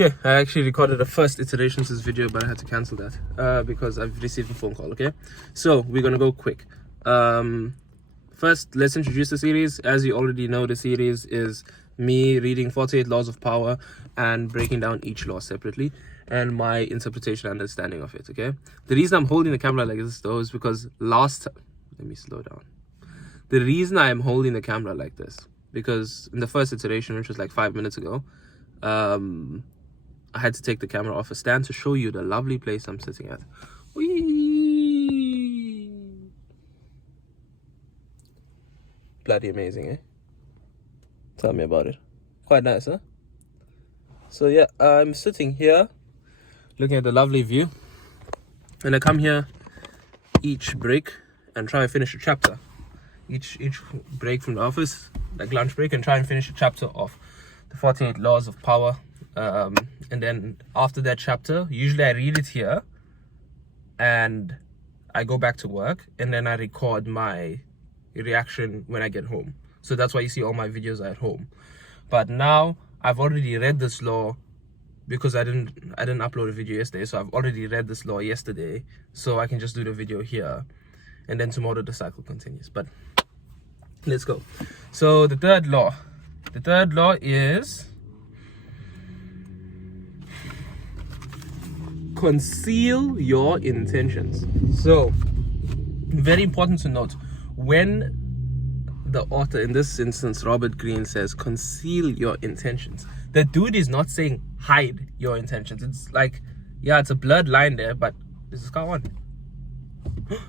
Okay, I actually recorded the first iteration of this video, but I had to cancel that because I've received a phone call. Okay, so we're gonna go quick. First, let's introduce the series. As you already know, the series is me reading 48 laws of power and breaking down each law separately and my interpretation and understanding of it. Okay, the reason I'm holding the camera like this though is because let me slow down. The reason I'm holding the camera like this, because in the first iteration, which was like 5 minutes ago, I had to take the camera off a stand to show you the lovely place I'm sitting at. Whee! Bloody amazing, eh? Tell me about it. Quite nice, huh? So yeah, I'm sitting here looking at the lovely view, and I come here each break and try to finish a chapter. Each break from the office, like lunch break, and try and finish a chapter of the 48 laws of power. And then after that chapter, usually I read it here and I go back to work, and then I record my reaction when I get home. So that's why you see all my videos at home. But now I've already read this law because I didn't upload a video yesterday, so I've already read this law yesterday, so I can just do the video here, and then tomorrow the cycle continues. But let's go. So the third law is conceal your intentions. So very important to note, when the author, in this instance Robert Greene, says conceal your intentions, the dude is not saying hide your intentions. It's like, yeah, it's a blurred line there, but is this car on?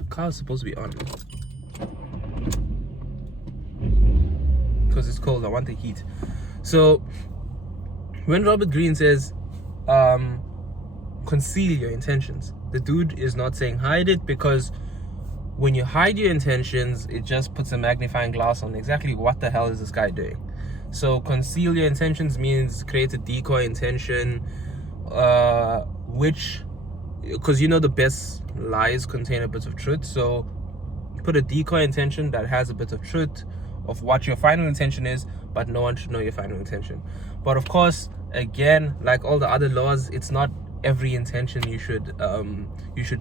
Car is supposed to be on because it's cold. I want the heat. So when Robert Greene says conceal your intentions, the dude is not saying hide it, because when you hide your intentions, it just puts a magnifying glass on exactly what the hell is this guy doing. So conceal your intentions means create a decoy intention, which, because you know the best lies contain a bit of truth, so put a decoy intention that has a bit of truth of what your final intention is, but no one should know your final intention. But of course, again, like all the other laws, it's not every intention you should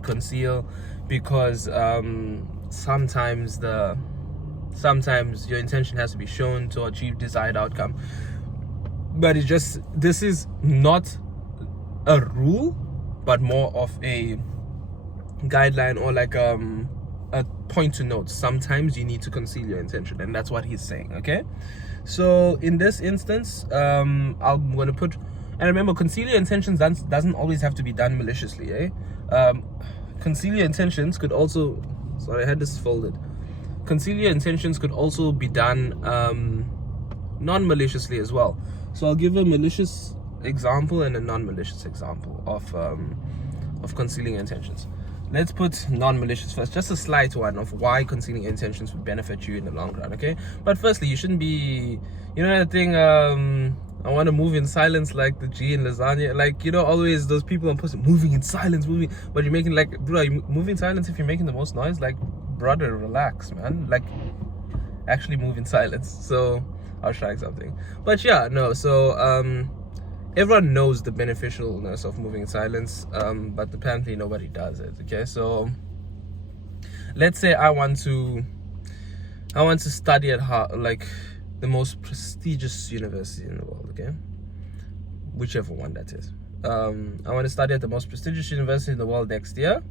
conceal, because sometimes your intention has to be shown to achieve desired outcome. But it's just, this is not a rule, but more of a guideline, or like a point to note. Sometimes you need to conceal your intention, and that's what he's saying. Okay, so in this instance, I'm gonna put, and remember, conceal your intentions doesn't always have to be done maliciously, eh? Conceal your intentions could also, sorry, I had this folded. Conceal your intentions could also be done non-maliciously as well. So I'll give a malicious example and a non-malicious example of concealing your intentions. Let's put non-malicious first, just a slight one of why concealing your intentions would benefit you in the long run, okay? But firstly, you shouldn't be, you know that thing, I want to move in silence like the G in lasagna. Like, you know, always those people on post moving in silence, but you're making, like, bro, you moving in silence if you're making the most noise? Like, brother, relax, man. Like, actually move in silence. So I was trying something, but yeah, no. So everyone knows the beneficialness of moving in silence, but apparently nobody does it. Okay, so let's say I want to study at like the most prestigious university in the world, okay? Whichever one that is. I want to study at the most prestigious university in the world next year.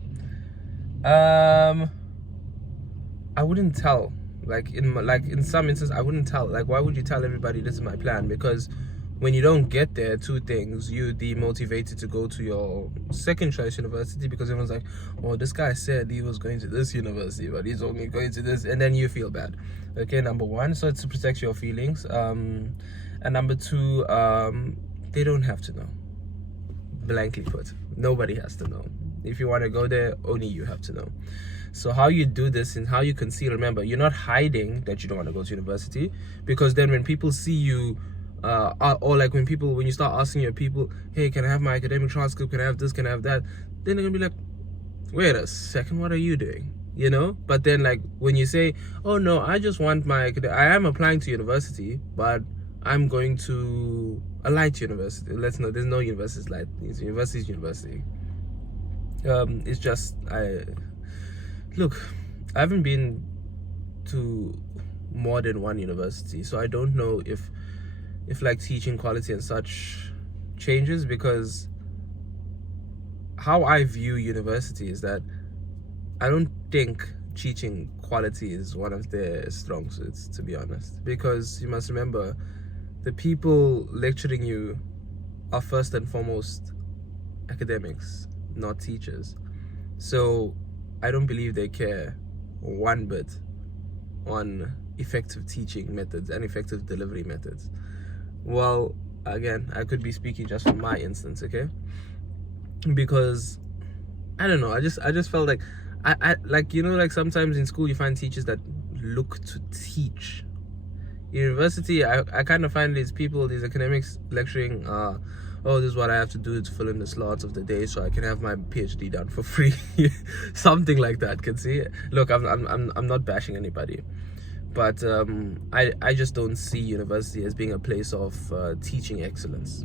I wouldn't tell. Like in some instances, I wouldn't tell. Like, why would you tell everybody this is my plan? Because when you don't get there, two things: you're demotivated to go to your second choice university because everyone's like, well, this guy said he was going to this university, but he's only going to this, and then you feel bad. Okay, number one, so it's to protect your feelings. And number two, they don't have to know. Blankly put, nobody has to know. If you want to go there, only you have to know. So how you do this and how you conceal, remember, you're not hiding that you don't want to go to university, because then when people see you, or like when you start asking your people, hey, can I have my academic transcript, can I have this, can I have that, then they're gonna be like, wait a second, what are you doing? You know? But then, like, when you say, oh no, I just want I am applying to university, but I'm going to a light university. Let's know there's no university light. University is university. It's just I haven't been to more than one university, so I don't know if like teaching quality and such changes, because how I view university is that I don't think teaching quality is one of their strong suits, to be honest, because you must remember the people lecturing you are first and foremost academics, not teachers. So I don't believe they care one bit on effective teaching methods and effective delivery methods. Well, again, I could be speaking just from my instance, okay? Because I don't know, I just felt like I like, you know, like sometimes in school you find teachers that look to teach. University, I kind of find these people, these academics lecturing, oh, this is what I have to do to fill in the slots of the day so I can have my PhD done for free. Something like that. Can see. Look, I'm not bashing anybody, but I just don't see university as being a place of teaching excellence.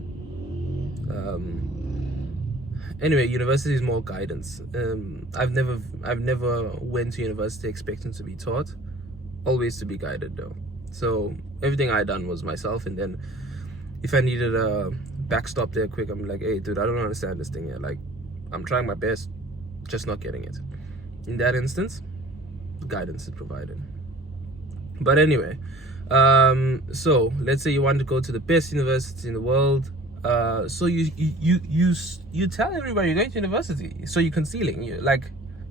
Anyway, university is more guidance. I've never went to university expecting to be taught, always to be guided though. So everything I done was myself, and then if I needed a backstop there quick, I'm like, hey dude, I don't understand this thing yet. Like, I'm trying my best, just not getting it. In that instance, guidance is provided. But anyway, so let's say you want to go to the best university in the world. So you tell everybody you're going to university. So you're concealing.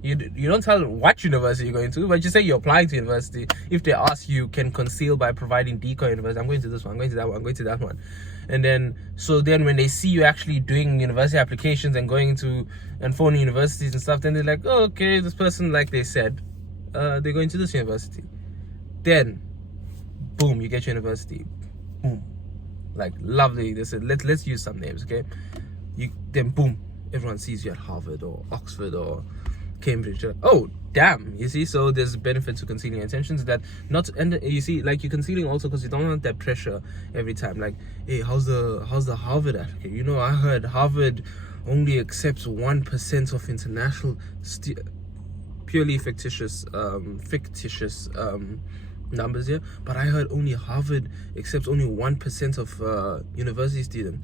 You don't tell what university you're going to, but you say you're applying to university. If they ask, you can conceal by providing decoy university. I'm going to this one, I'm going to that one, I'm going to that one. And then when they see you actually doing university applications and going into and phoning universities and stuff, then they're like, oh, okay, this person, like they said, they're going to this university. Then boom, you get your university. Boom. Like, lovely. They said, let's use some names, okay? Then boom, everyone sees you at Harvard or Oxford or Cambridge. Oh damn, you see. So there's benefit to concealing intentions, that not, and you see, like, you're concealing also because you don't want that pressure every time. Like, hey, how's the Harvard applicant? You know, I heard Harvard only accepts 1% of international purely fictitious numbers here, but I heard only Harvard accepts only 1% of university students.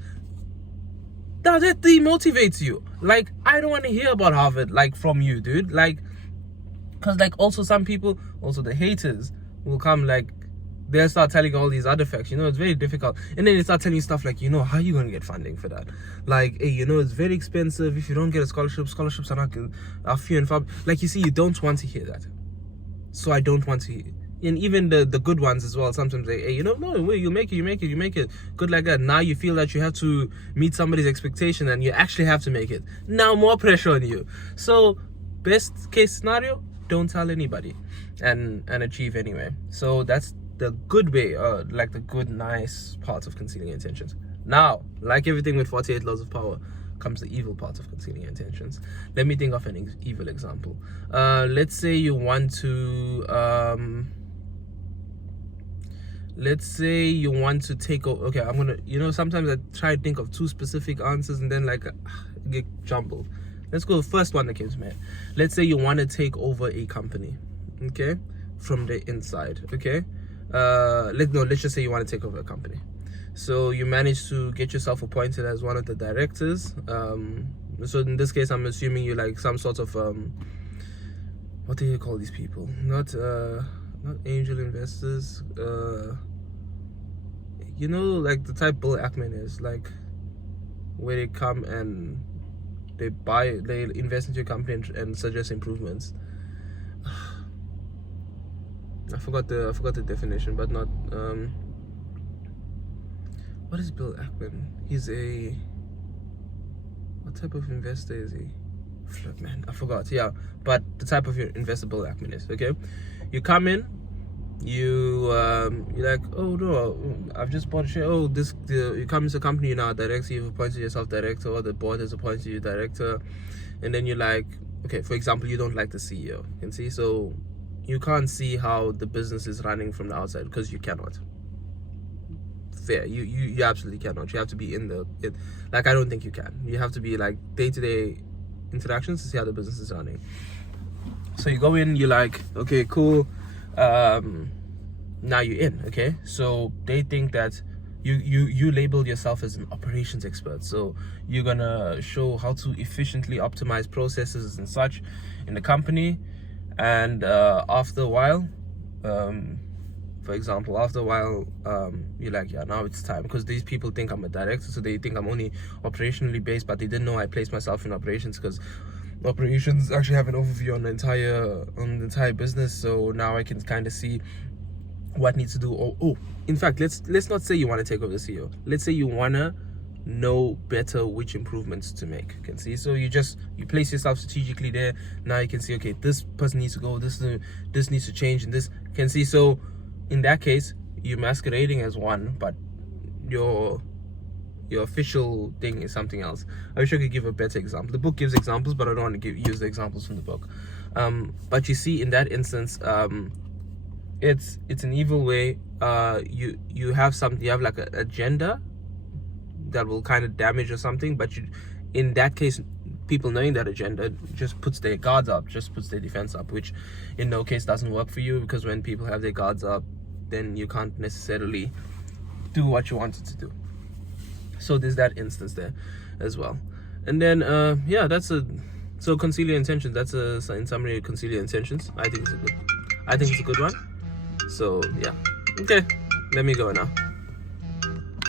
That demotivates you. Like, I don't want to hear about Harvard, like, from you, dude. Like, because, like, also some people, also the haters, will come, like, they'll start telling all these other facts. You know, it's very difficult. And then they start telling you stuff like, you know, how are you going to get funding for that? Like, hey, you know, it's very expensive. If you don't get a scholarship, scholarships are few and far. Like, you see, you don't want to hear that. So I don't want to hear. And even the good ones as well, sometimes they, hey, you know, no, wait, you make it good, like that. Now you feel that you have to meet somebody's expectation and you actually have to make it. Now more pressure on you. So best case scenario, don't tell anybody and achieve anyway. So that's the good way, like the good, nice part of concealing intentions. Now, like everything with 48 laws of power, comes the evil part of concealing intentions. Let me think of an evil example. Let's say you want to take over. Okay, I'm gonna, you know, sometimes I try to think of two specific answers and then, like, get jumbled. Let's go the first one that came to me. Let's say you want to take over a company, okay, from the inside, okay. Let's just say you want to take over a company. So you manage to get yourself appointed as one of the directors. So in this case, I'm assuming you're like some sort of what do you call these people? Not angel investors. You know, like the type Bill Ackman is, like, where they come and they invest into your company and suggest improvements. I forgot the definition, but not what is Bill Ackman? He's what type of investor is he? Flip, man, I forgot. Yeah, but the type of investor Bill Ackman is, okay? You come in, you're like, oh no, I've just bought a share. Oh, you come into a company, you're now a director, you've appointed yourself director, or the board has appointed you director, and then you're like, okay, for example, you don't like the CEO, you can see, so you can't see how the business is running from the outside because you cannot. there. You absolutely cannot. You have to be like, I don't think you can. You have to be like day-to-day interactions to see how the business is running. So you go in, you're like, okay, cool, now you're in. Okay, so they think that you label yourself as an operations expert, so you're gonna show how to efficiently optimize processes and such in the company. And after a while, for example, you're like, yeah, now it's time, because these people think I'm a director, so they think I'm only operationally based, but they didn't know I placed myself in operations, because operations actually have an overview on the entire business. So now I can kind of see what needs to do. In fact, let's not say you want to take over the CEO. Let's say you want to know better which improvements to make. You can see, so you place yourself strategically there. Now you can see, okay, this person needs to go, this needs to change, and this can see. So in that case, you're masquerading as one, but your official thing is something else. I wish I could give a better example. The book gives examples, but I don't want to use the examples from the book. But you see, in that instance, it's an evil way. You have like an agenda that will kind of damage or something, but in that case, people knowing that agenda just puts their guards up, just puts their defense up, which in no case doesn't work for you, because when people have their guards up, then you can't necessarily do what you wanted to do. So there's that instance there as well. And then so conceal your intentions. That's in summary, conceal your intentions. I think it's a good one. So yeah, okay, let me go now.